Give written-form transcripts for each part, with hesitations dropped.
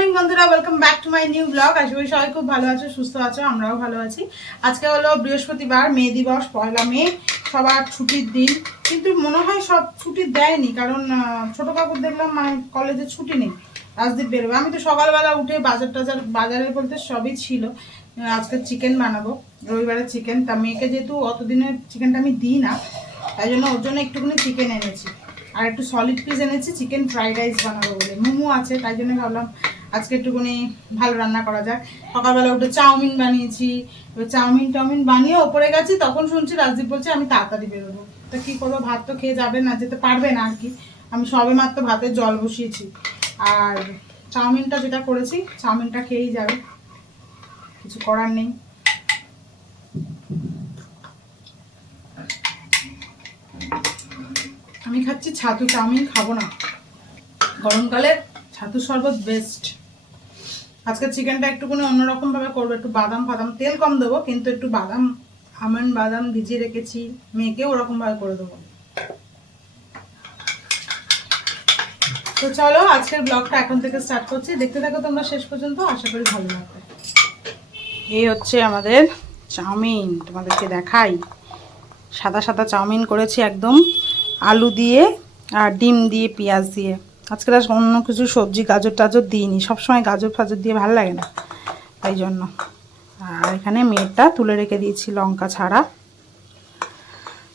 Morning বন্ধুরা, welcome back to my new blog. আশা করি সবাই খুব ভালো আছো, সুস্থ আছো, আমরাও ভালো আছি। আজকে হলো বৃহস্পতিবার, মে দিবস, 1 মে, সবার ছুটির দিন। কিন্তু মনে হয় সব ছুটি দেয়নি, কারণ ছোট কাকুর দেখলাম মানে কলেজে ছুটি নেই, রাজদীপ বেরোবে। আমি তো সকালবেলা উঠে বাজারের বলতে সবই ছিল। আজকে চিকেন বানাবো, রবিবারের চিকেন। তা মেয়েকে যেহেতু অতদিনের চিকেনটা আমি দিই না, তাই জন্য ওর জন্য একটুখানি চিকেন এনেছি, আর একটু সলিড পিস এনেছি চিকেন ফ্রাইড রাইস বানাবো বলে। মোমো আছে, তাই জন্য ভাবলাম আজকে একটুখানি ভালো রান্না করা যাক। সকালবেলা উঠে চাউমিন বানিয়েছি, এবার চাউমিন বানিয়ে ওপরে গেছি, তখন শুনছি রাজদীপ বলছে আমি তাড়াতাড়ি বেরোবো। তা কী করবো, ভাত তো খেয়ে যাবে না, যেতে পারবে না আর কি। আমি সবে মাত্র ভাতের জল বসিয়েছি, আর চাউমিনটা যেটা করেছি চাউমিনটা খেয়েই যাবে, কিছু করার নেই। আমি খাচ্ছি ছাতু, চাউমিন খাবো না। গরমকালে ছাতু শরবত বেস্ট। আজকে চিকেনটা একটুখানি অন্যরকম ভাবে করবো, একটু বাদাম তেল কম দেবো, কিন্তু একটু আমন্ড বাদাম ভিজিয়ে রেখেছি, মেয়েকেও ওরকম ভাবে করে দেবো। তো চলো আজকের ব্লগটা এখন থেকে স্টার্ট করছি, দেখতে থাকো তোমরা শেষ পর্যন্ত, আশা করি ভালো লাগবে। এই হচ্ছে আমাদের চাউমিন, তোমাদেরকে দেখাই। সাদা সাদা চাউমিন করেছি, একদম আলু দিয়ে আর ডিম দিয়ে পেঁয়াজ দিয়ে। আজকে আর অন্য কিছু সবজি গাজর টাজর দিইনি, সবসময় গাজর ফাজর দিয়ে ভালো লাগে না, তাই জন্য। আর এখানে মেয়েটা তুলে রেখে দিয়েছি লঙ্কা ছাড়া,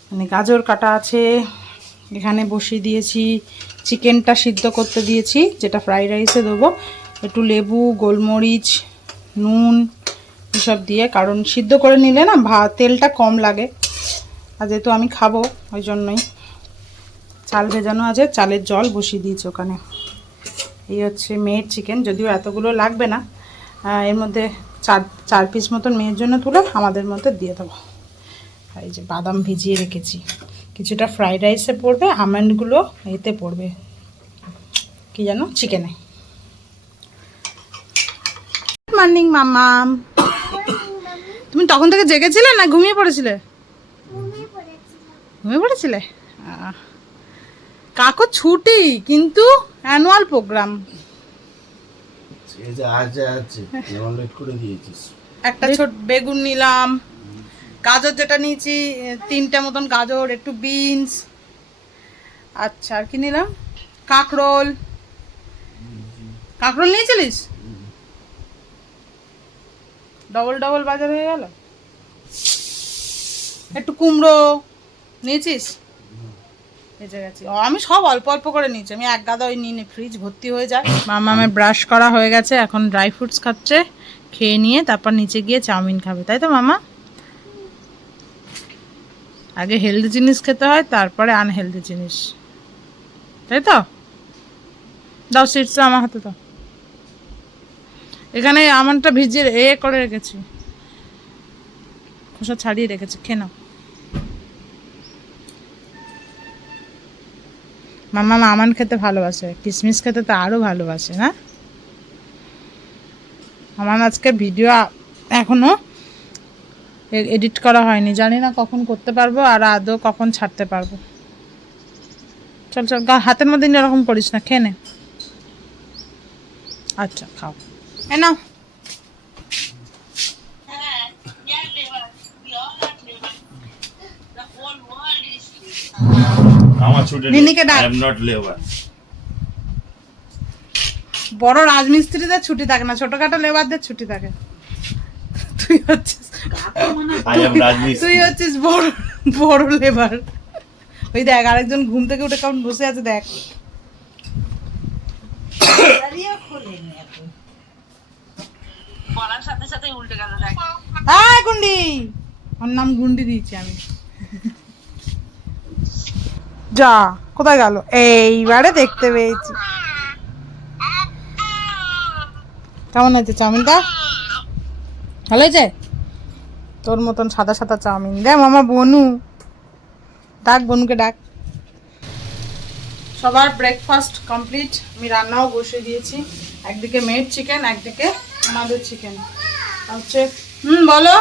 মানে গাজর কাটা আছে। এখানে বসিয়ে দিয়েছি চিকেনটা সিদ্ধ করতে দিয়েছি, যেটা ফ্রাইড রাইসে দেবো। একটু লেবু, গোলমরিচ, নুন এসব দিয়ে, কারণ সিদ্ধ করে নিলে না তেলটা কম লাগে, আর যেহেতু আমি খাবো ওই জন্যই। চাল ভেজানো আছে, চালের জল বসিয়ে দিয়েছি ওখানে। এই হচ্ছে মেয়ের চিকেন, যদিও এতগুলো লাগবে না, এর মধ্যে চার পিস মতন মেয়ের জন্য তুলে আমাদের মধ্যে দিয়ে দেবো। আর এই যে বাদাম ভিজিয়ে রেখেছি, কিছুটা ফ্রাইড রাইসে পড়বে, আমন্ডগুলো এতে পড়বে, কি জানো, চিকেনে। গুড মর্নিং মাম্মাম। তুমি তখন থেকে জেগেছিলে না ঘুমিয়ে পড়েছিলে? ঘুমিয়ে পড়েছিলে। কাকু ছুটি, কিন্তু অ্যানুয়াল প্রোগ্রাম। একটা ছোট বেগুন নিলাম, গাজর যেটা নিয়েছি 3টে মতন গাজর, একটু বিনস, আচ্ছা আর কি নিলাম, কাঁকরোল নিয়েছিলিস? ডবল বাজার হয়ে গেল। একটু কুমড়ো নিয়েছিস? ভেজে গেছি। আমি সব অল্প অল্প করে নিয়েছি, আমি এক গাদা ওই নিয়ে, ফ্রিজ ভর্তি হয়ে যায়। মামামের ব্রাশ করা হয়ে গেছে, এখন ড্রাই ফ্রুটস খাচ্ছে, খেয়ে নিয়ে তারপর নিচে গিয়ে চাউমিন খাবে, তাই তো মামা? আগে হেলদি জিনিস খেতে হয়, তারপরে আনহেলদি জিনিস, তাই তো? দাও সিটস আমার হাতে দাও। এখানে আমনটা ভিজিয়ে করে রেখেছি, খোসা ছাড়িয়ে রেখেছি, খেয়ে নাও। মামা আমান খেতে ভালোবাসে, কিশমিশ খেতে তো আরও ভালোবাসে না? আমার আজকে ভিডিও এখনো এডিট করা হয়নি, জানি না কখন করতে পারবো আর আদৌ কখন ছাড়তে পারবো। চল হাতের মধ্যে এরকম করিস না, খেয়ে নে। আচ্ছা খাও, এ নাও। বড় রাজমিস্ত্রিদের ছুটি থাকে না, ছোটখাটো লেবারদের ছুটি থাকে। তুই হচ্ছিস বড় লেবার। ওই দেখ আরেকজন ঘুম থেকে উঠে কেমন বসে আছে, দেখ। গুন্ডি, ওর নাম গুন্ডি দিয়েছি আমি। যা, কোথায় গেল? এইবারে দেখতে পেয়েছি। কেমন হয়েছে চাউমিনটা? ভালো হয়েছে? তোর মতন সাদা সাদা চাউমিন দেখ মামা। বনু ডাক, বনুকে ডাক। সবার ব্রেকফাস্ট কমপ্লিট, আমি রান্নাও বসিয়ে দিয়েছি। একদিকে মেয়ের চিকেন, একদিকে আমাদের চিকেন হচ্ছে। বলো,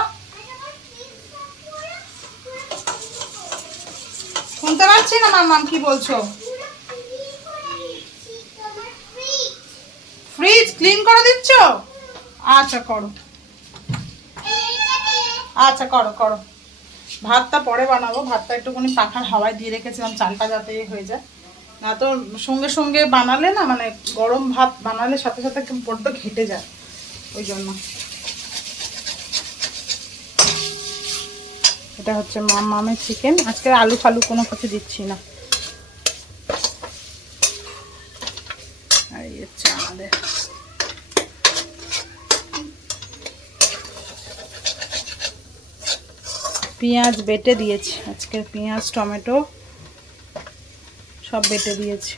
শুনতে পাচ্ছি না মাম্মাম, কি বলছো? ফ্রিজ ক্লিন করে দিচ্ছ? আচ্ছা করো, আচ্ছা করো করো। ভাতটা পরে বানাবো, ভাতটা একটুখানি পাখার হাওয়ায় দিয়ে রেখেছিলাম চালটা যাতে হয়ে যায়। না তো সঙ্গে সঙ্গে বানালে না, মানে গরম ভাত বানালে সাথে সাথে বড্ড ঘেটে যায়, ওই জন্য। এটা হচ্ছে মামের চিকেন। আজকে আলু ফালু কোনো কিছু দিচ্ছি না। এই হচ্ছে আমাদের পেঁয়াজ বেটে দিয়েছি আজকে, পেঁয়াজ টমেটো সব বেটে দিয়েছি।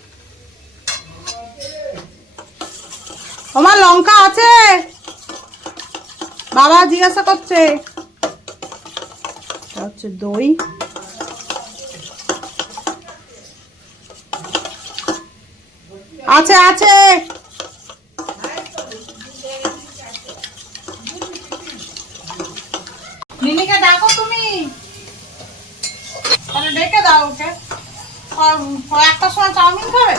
আমার লঙ্কা আছে, বাবা জিজ্ঞাসা করছে। হচ্ছে দই, আছে আছে। নিনিকে ডাকো তুমি, তাহলে ডেকে দাও ওকে। একটার সময় চাউমিন খাবে?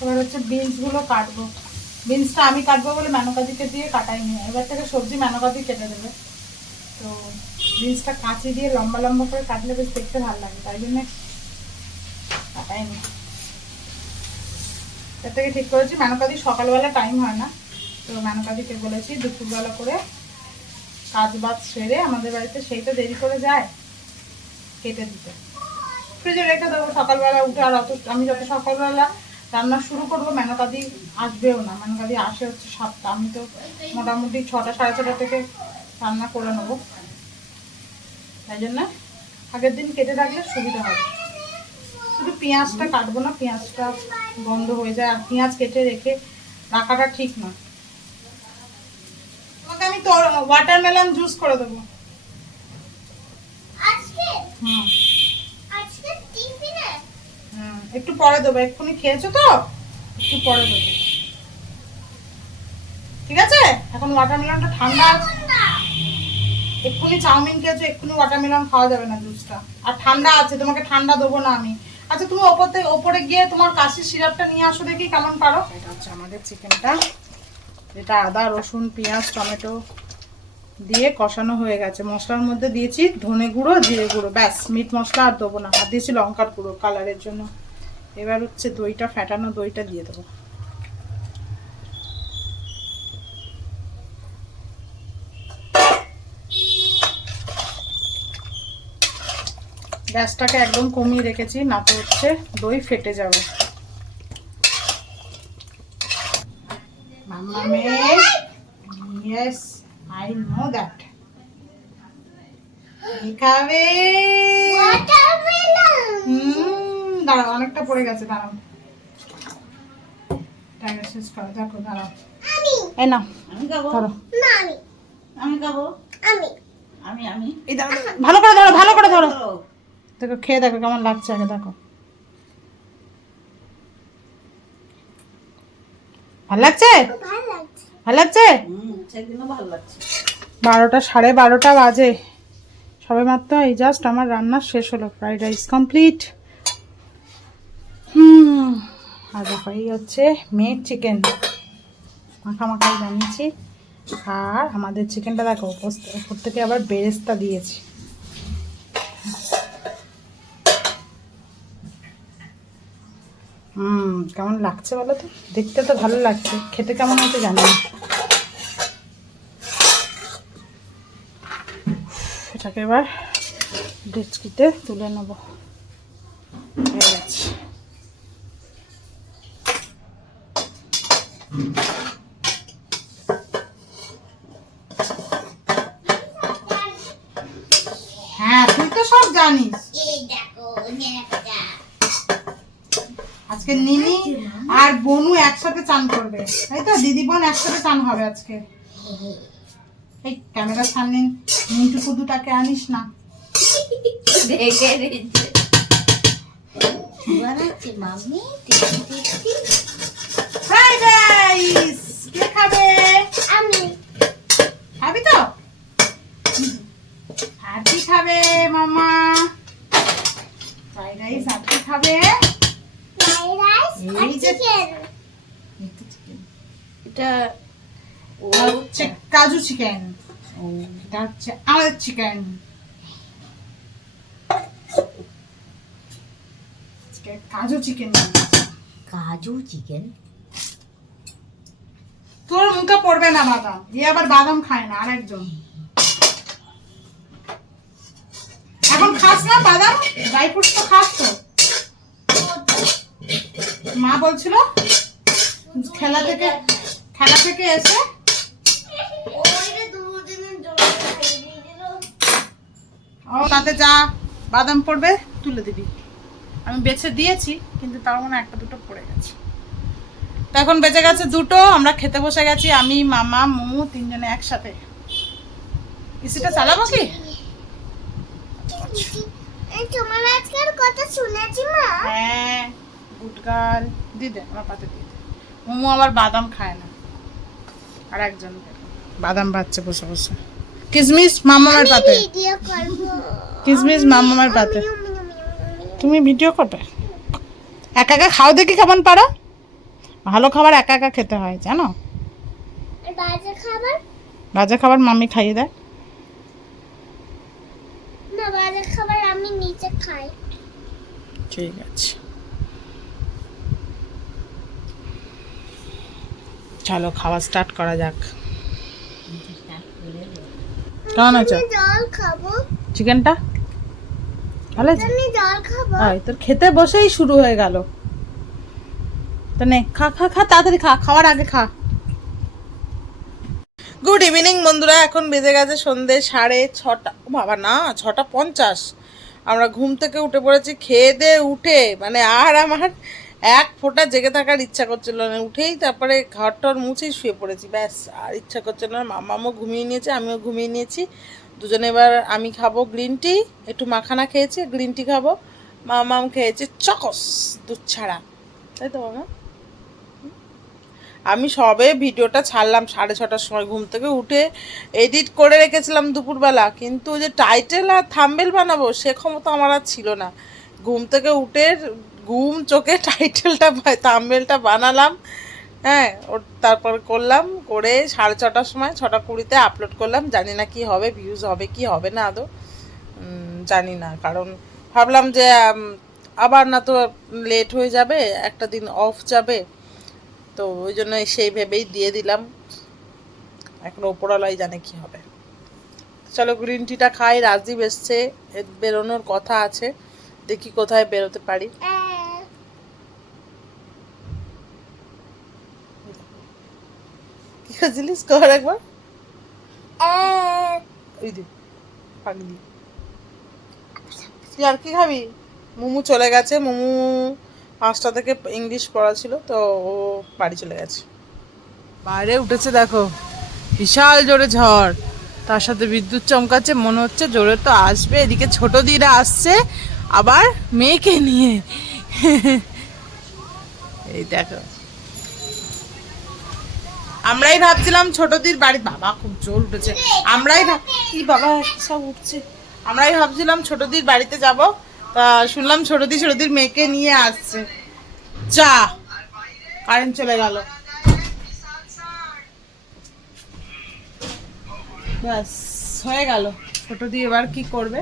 এবার হচ্ছে বিনসগুলো কাটবো। বিনসটা আমি কাটবো বলে মেনকাদিকে দিয়ে কাটাইনি, এবার থেকে সবজি মেনকাদি কেটে দেবে। তো বিনসটা কাঁচি দিয়ে লম্বা লম্বা করে কাটলে বেশ দেখতে ভালো লাগে, তাই জন্য কাটাইনি। এর থেকে ঠিক করেছি মেনকাদি সকালবেলা টাইম হয় না, তো মেনকাদিকে বলেছি দুপুরবেলা করে কাজ বাজ সেরে, আমাদের বাড়িতে সেই তো দেরি করে যায়, কেটে দিতে, ফ্রিজে রেখে দেবো। সকালবেলা উঠে আর অত আমি যত সকালবেলা রান্না শুরু করবো মেনকাদি আসবেও না। মেনকাদি আসে হচ্ছে 7টা, আমি তো মোটামুটি 6টা 6:30 থেকে রান্না করে নেবো, তাই জন্য আগের দিন কেটে রাখলে সুবিধা হবে। শুধু পেঁয়াজটা কাটবো না, পেঁয়াজটা বন্ধ হয়ে যায়, আর পেঁয়াজ কেটে রেখে রাখাটা ঠিক না। তোমাকে আমি তো ওয়াটারমেলন জুস করে দেবো। হুম একটু পরে দেবো, এক্ষুনি খেয়েছো তো, একটু পরে দেবো, ঠিক আছে? এখন ওয়াটারমেলনটা ঠান্ডা আছে, এক্ষুনি চাউমিন খেয়েছো, এক্ষুনি ওয়াটারমেলন খাওয়া যাবে না জুসটা, আর ঠান্ডা আছে, তোমাকে ঠান্ডা দেবো না আমি। আচ্ছা তুমি ওপরে গিয়ে তোমার কাশির সিরাপটা নিয়ে আসো দেখি কেমন পারো। এটা হচ্ছে আমাদের চিকেনটা, যেটা আদা রসুন পেঁয়াজ টমেটো দিয়ে কষানো হয়ে গেছে। মশলার মধ্যে দিয়েছি ধনে গুঁড়ো জিরে গুঁড়ো, ব্যাস, মিট মশলা আর দেবো না। আর দিয়েছি লঙ্কার গুঁড়ো কালারের জন্য। এবার হচ্ছে দইটা, ফ্যাটানো দইটা দিয়ে দেবো। গ্যাসটাকে একদম কমিয়ে রেখেছি, না তো হচ্ছে দই ফেটে যাবে। মাম্মামে, ইয়েস আই নো দ্যাট। খাবে? দাঁড়াও, অনেকটা পড়ে গেছে, দাঁড়াও, টাইগার শেষ করো, দেখো, দাঁড়াও। এই না, আমি খাবো, আমি খাবো, আমি এই দাঁড়াও, ভালো করে ধরো, ভালো করে ধরো, দেখো খেয়ে দেখো কেমন লাগছে, আগে দেখো। ভালো লাগছে? ভালো লাগছে? 12টা 12:30 বাজে সবে মাত্র। এই জাস্ট আমার রান্না শেষ হলো, ফ্রাইড রাইস কমপ্লিট। আর দেখো এই হচ্ছে মেড চিকেন, মাখা মাখাই বানিয়েছি। আর আমাদের চিকেনটা দেখো উপর থেকে আবার বেরেস্তা দিয়েছি। কেমন লাগছে বলো তো? দেখতে তো ভালো লাগছে, খেতে কেমন হতে জানি না। এটাকে এবার ডেচকিতে তুলে নেব। হয়ে গেছে। হ্যাঁ তুই তো সব জানিস। আজকে নিনি আর বনু একসাথে চান করবে, তাই তো? দিদি বোন একসাথে চান হবে আজকে। এই ক্যামেরার সামনে মিন্টু কুদুটাকে আনিস না। ফ্রাইড রাইস কে খাবে? আমি। খাবি তো? আর কি খাবে মামা? Fried rice. আর কি খাবে? ফ্রাইড রাইস আর চিকেন। এটা হচ্ছে কাজু চিকেন। এটা হচ্ছে আমাদের চিকেন। কাজু চিকেন। কাজু চিকেন। তোর মুখে পড়বে না বাদাম। এ আবার বাদাম খায় না আরেকজন। এখন খাস না বাদাম? ড্রাই ফ্রুটস তো খাস তো। মা বলছিল খেলা থেকে এসে তাতে যা বাদাম পড়বে তুলে দিবি। আমি বেছে দিয়েছি কিন্তু তার মনে একটা দুটো পড়ে গেছে। তো এখন বেঁচে গেছে দুটো। আমরা খেতে বসে গেছি, আমি মামা মোমো তিনজনে একসাথে। ইসিটা চালাবো কি? তোমার আজকের কথা শুনেছি মা। হ্যাঁ গুড গার্ল। দিদে আমার পাতে দিয়ে দে। মোমো আবার বাদাম খায় না। আর একজন বাদাম বাচ্চা বসে বসে। কিসমিস মামার পাতে। ভিডিও করব। কিসমিস মামার পাতে। তুমি ভিডিও করবে? একা একা খাও দেখি কেমন পারো। ভালো খাবার একা একা খেতে হয় জানো। আর বাজে খাবার? বাজে খাবার মামি খাইয়ে দেয়। না বাজে খাবার আমি নিচে খাই। ঠিক আছে চলো খাওয়া স্টার্ট করা যাক। কেমন আছে জল খাবো? চিকেনটা ভালো আছে? আমি জল খাবো। তোর খেতে বসেই শুরু হয়ে গেল। তো নে খা খা খা তাড়াতাড়ি খা, খাওয়ার আগে খা। গুড ইভিনিং বন্ধুরা। এখন বেজে গেছে সন্ধ্যে 6:30। বাবা না 6:50। আমরা ঘুম থেকে উঠে পড়েছি। খেয়ে দিয়ে উঠে মানে আর আমার এক ফোঁটা জেগে থাকার ইচ্ছা করছিল না। উঠেই তারপরে ঘর টর মুছেই শুয়ে পড়েছি। ব্যাস আর ইচ্ছা করছে না। মামামও ঘুমিয়ে নিয়েছে, আমিও ঘুমিয়ে নিয়েছি দুজনে। এবার আমি খাবো গ্রিন টি, একটু মাখানা খেয়েছি, গ্রিন টি খাবো। মামাম খেয়েছে চকস দুধ ছাড়া, তাই তো মামা? আমি সবে ভিডিওটা ছাড়লাম 6:30টার সময়। ঘুম থেকে উঠে এডিট করে রেখেছিলাম দুপুরবেলা, কিন্তু ওই যে টাইটেল আর থাম্বনেল বানাবো সে ক্ষমতা আমার আর ছিল না। ঘুম থেকে উঠে ঘুম চোখে টাইটেলটা থাম্বনেলটা বানালাম। হ্যাঁ তারপর করলাম, করে 6:30টার সময় 6:20-তে আপলোড করলাম। জানি না কি হবে, ভিউজ হবে কি হবে না আদৌ জানি না। কারণ ভাবলাম যে আবার না তো লেট হয়ে যাবে, একটা দিন অফ যাবে, তো ওই জন্য সেই ভেবেই দিয়ে দিলাম। এখন ওপরওয়ালাই জানে কি হবে। চলো গ্রিন টিটা খাই। রাজদীপ এসছে, বেরোনোর কথা আছে, দেখি কোথায় বেরোতে পারি। কি খাচ্ছিলিস কর একবার। ওই দে পাগলি। তুই আর কি খাবি? মোমো চলে গেছে। মোমো 5টা থেকে ইংলিশ পড়া ছিল, তো ও বাড়ি চলে গেছে। বাইরে উঠেছে দেখো, বিশাল জোরে ঝড়, তার সাথে বিদ্যুৎ চমকাচ্ছে। মনে হচ্ছে জোরে তো আসবে। এদিকে ছোট দিরা আসছে আবার মেয়েকে নিয়ে। এই দেখো, আমরাই ভাবছিলাম ছোটদির বাড়ি। বাবা খুব জোর উঠেছে। কি বাবা সব উঠছে। আমরাই ভাবছিলাম ছোটদির বাড়িতে যাব, তা শুনলাম ছোটদির মেয়েকে নিয়ে আসছে। যা কারেন্ট চলে গেল। ব্যাস হয়ে গেল। ছোটদি এবার কি করবে?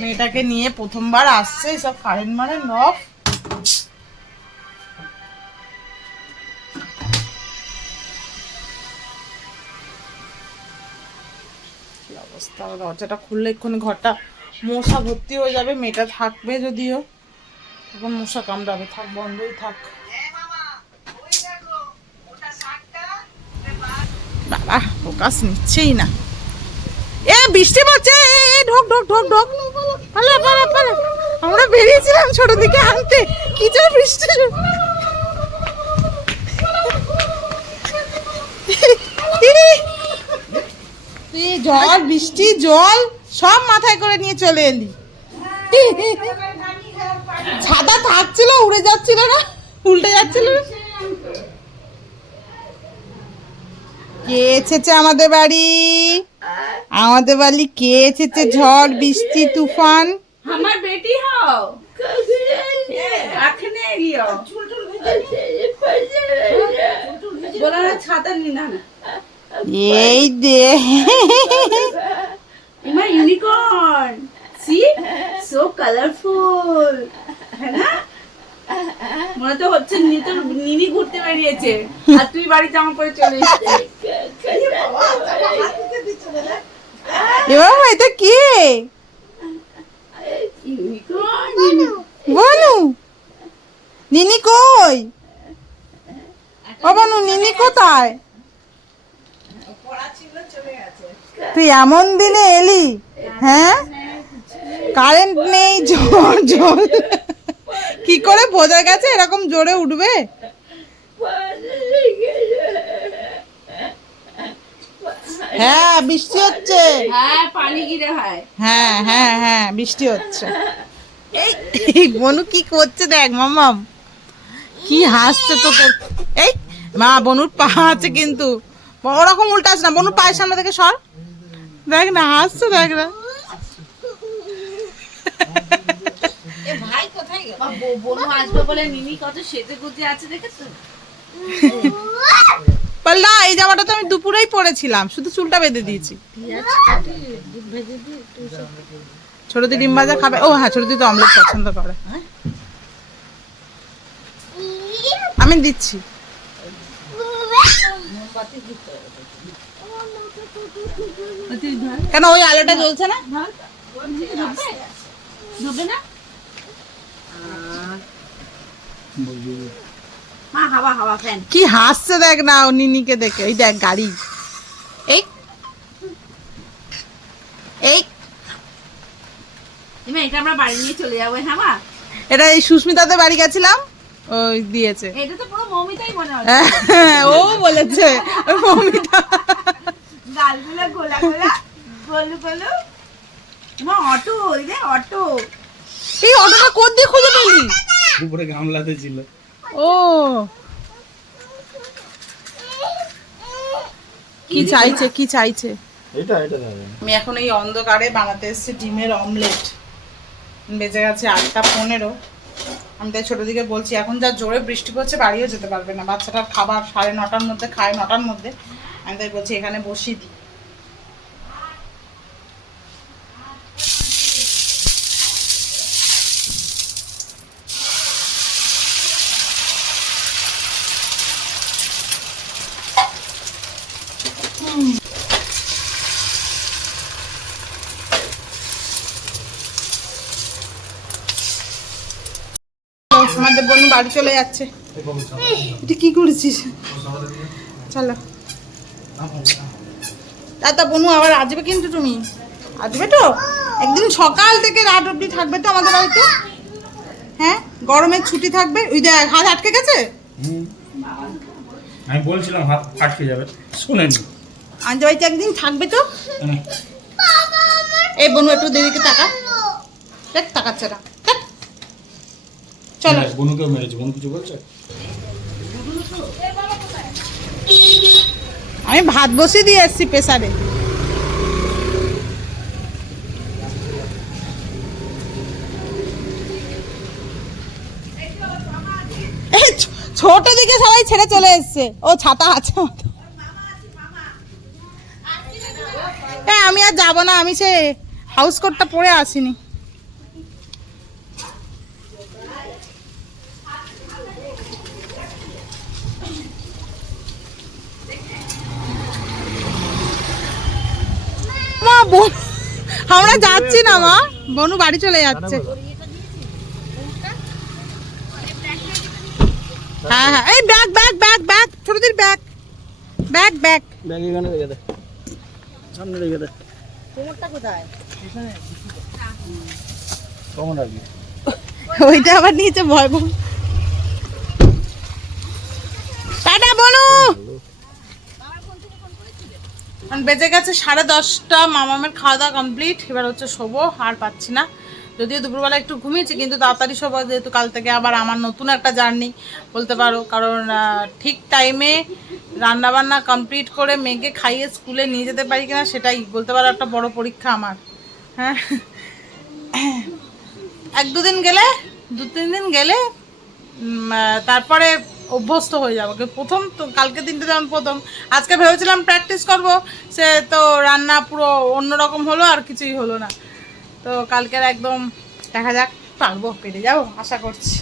মেয়েটাকে নিয়ে প্রথমবার আসছে, সব কারেন্ট মারে নখ। অবস্থা, দরজাটা খুললে এক্ষুনি ঘরটা মশা ভর্তি হয়ে যাবে। মেয়েটা থাকবে যদিও, তখন মশা কামড়াবে। থাক, বন্ধই থাক। বাবা ফোকাস নিচ্ছেই না। এ বৃষ্টি পড়ছে, ঢোক ঢোক ঢোক ঢোক। পালা পালা পালা। আমরা বেরিয়েছিলাম ছোট দিকে আনতে, কি যে বৃষ্টি। তুই জল, বৃষ্টি জল সব মাথায় করে নিয়ে চলে এলি। ছাতা থাকছিল, উড়ে যাচ্ছিল না, উল্টে যাচ্ছিল না। কে এসেছে আমাদের বাড়ি? আমাদের বাড়ি কে এসেছে? ঝড় বৃষ্টি তুফান। আমার বেটি হও আখনে লিও বলো না ছাতা নি না এই দে ইমা ইউনিকর্ন সি সো কালারফুল হ্যাঁ না মনে তো হচ্ছে নিনি ঘুরতে বেরিয়েছে আর তুই বাড়ি জামা পরে চলে এসেছিস এবার এটা কে? ইউনিকর্ন বনু নিনি কই? ও বনু নিনি কোথায়? তুই এমন দিনে এলি, হ্যাঁ? কারেন্ট নেই, জল কি করে বোঝা গেছে এরকম জোরে উঠবে? হ্যাঁ বৃষ্টি হচ্ছে। হ্যাঁ পানি গিরে হয় হ্যাঁ হ্যাঁ হ্যাঁ বৃষ্টি হচ্ছে। এই বনু কি করছে দেখ মামাম, কি হাসছে তোকে। এই মা বনুর পা আছে কিন্তু ওরকম উল্টাস না, বনুর পায়ের সামনে থেকে সর। দেখ না হাসছে, দেখ না। ভাই কোথায় গেল? বনু আসবে বলে নিনি কত সেজে গুজে আছে দেখেছো? পাল্লা এই জামাটা তো আমি দুপুরেই পরেছিলাম, শুধু চুলটা বেঁধে দিয়েছি। ছোট দি ডিম ভাজা খাবে? ও হ্যাঁ, ছোট দি তো অমলেট পছন্দ করে। আমি দিচ্ছি। কেন ওই আলোটা জ্বলছে না? ঢুকবে না মা হাওয়া হাওয়া ফ্যান কি হাসছে দেখ না ও নিনিকে দেখে। এই দেখ গাড়ি, এই এই এটা আমরা বাড়ি নিয়ে চলে যাবো হ্যাঁ মা? এটা এই সুস্মিতাদের বাড়ি গেছিলাম, ওই দিয়েছে। এটা তো পুরো মমিতাই মনে হচ্ছে। ও বলেছে ওই মমিতা। গালগুলো গোলা গোলা গোলু গোলু। মা অটো, ওই যে অটো। এই অটোটা কোন দিয়ে খুঁজে পেলি? উপরে গামলাতে ছিল। ও কি চাইছে, কি চাইছে? এটা দাদা আমি এখন এই অন্ধকারে বানাতে এসেছি ডিমের অমলেট। বেজে গেছে 8:15। আমি তাই ছোট দিকে বলছি এখন যা জোরে বৃষ্টি পড়ছে বাড়িও যেতে পারবে না, বাচ্চাটার খাবার 9:30-র মধ্যে খায়, 9টার মধ্যে। আমি তাই বলছি এখানে বসিয়ে দিই। আমাদের বোন বাড়ি চলে যাচ্ছে। এটা কি করেছিস? চলো দাদা, বনু আবার আসবে কিন্তু। তুমি আসবে তো একদিন সকাল থেকে রাত অবধি থাকবে তো আমাদের বাড়িতে? হ্যাঁ, গরমের ছুটি থাকবে। ওই দেখ হাত আটকে গেছে। আমি বলছিলাম হাত আটকে যাবে, শুনেনি। আমাদের বাড়িতে একদিন থাকবে তো। এই বনু একটু দেরিকে তাকা, দেখ তাকাচ্ছে না। চলো বনুকেও মেরেছে, বনু কিছু বলছে? আমি ভাত বসিয়ে দিয়ে এসছি প্রেসারে। ছোট দিকে সবাই ছেড়ে চলে এসছে, ও ছাতা আছে। হ্যাঁ আমি আর যাবো না, আমি সে হাউস কোটটা পরে আসিনি। মা আমরা যাচ্ছি না মা, বনু বাড়ি চলে যাচ্ছে। হ্যাঁ হ্যাঁ, এই ব্যাগ ব্যাগ ব্যাগ ব্যাগ, ছোটদের ব্যাগ ব্যাগ ব্যাগ ব্যাগ এখানে রেখে দে, সামনে রেখে দে। কোমরটা কোথায়? কমন রাখবি। ওইটা আবার নিচে ভয় ভয়। টাটা বনু। বেজে গেছে 10:30। মামামের খাওয়া দাওয়া কমপ্লিট। এবার হচ্ছে শোবো, আর পাচ্ছি না। যদিও দুপুরবেলা একটু ঘুমিয়েছি, কিন্তু তাড়াতাড়ি সব, যেহেতু কাল থেকে আবার আমার নতুন একটা জার্নি বলতে পারো, কারণ ঠিক টাইমে রান্নাবান্না কমপ্লিট করে মেয়েকে খাইয়ে স্কুলে নিয়ে যেতে পারি কিনা সেটাই বলতে পারো একটা বড় পরীক্ষা আমার। হ্যাঁ, 1-2 দিন গেলে, 2-3 দিন গেলে তারপরে অভ্যস্ত হয়ে যাবো। প্রথম তো কালকে দিনটা যেমন প্রথম, আজকে ভেবেছিলাম প্র্যাকটিস করব, সে তো রান্না পুরো অন্যরকম হলো, আর কিছুই হলো না। তো কালকের একদম দেখা যাক, পারবো, পেরে যাবো আশা করছি।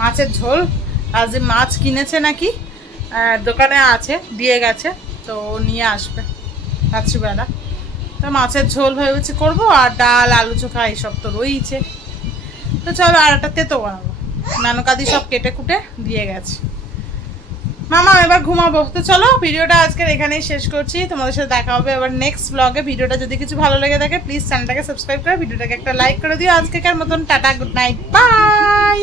মাছের ঝোল, আজ যে মাছ কিনেছে নাকি দোকানে আছে, দিয়ে গেছে, তো নিয়ে আসবে রাত্রিবেলা। তো মাছের ঝোল ভেবেছি করবো, আর ডাল আলু চোখা এইসব তো রয়েইছে। তো চলো, আর একটা তেতো বানাবো, নানকাদি সব কেটে কুটে দিয়ে গেছে। মামা এবার ঘুমাবো। তো চলো, ভিডিওটা আজকের এখানেই শেষ করছি। তোমাদের সাথে দেখা হবে এবার নেক্সট ব্লগে। ভিডিওটা যদি কিছু ভালো লেগে থাকে প্লিজ চ্যানেলটাকে সাবস্ক্রাইব করে ভিডিওটাকে একটা লাইক করে দিও। আজকেকার মতন টাটা, গুড নাইট, বাই।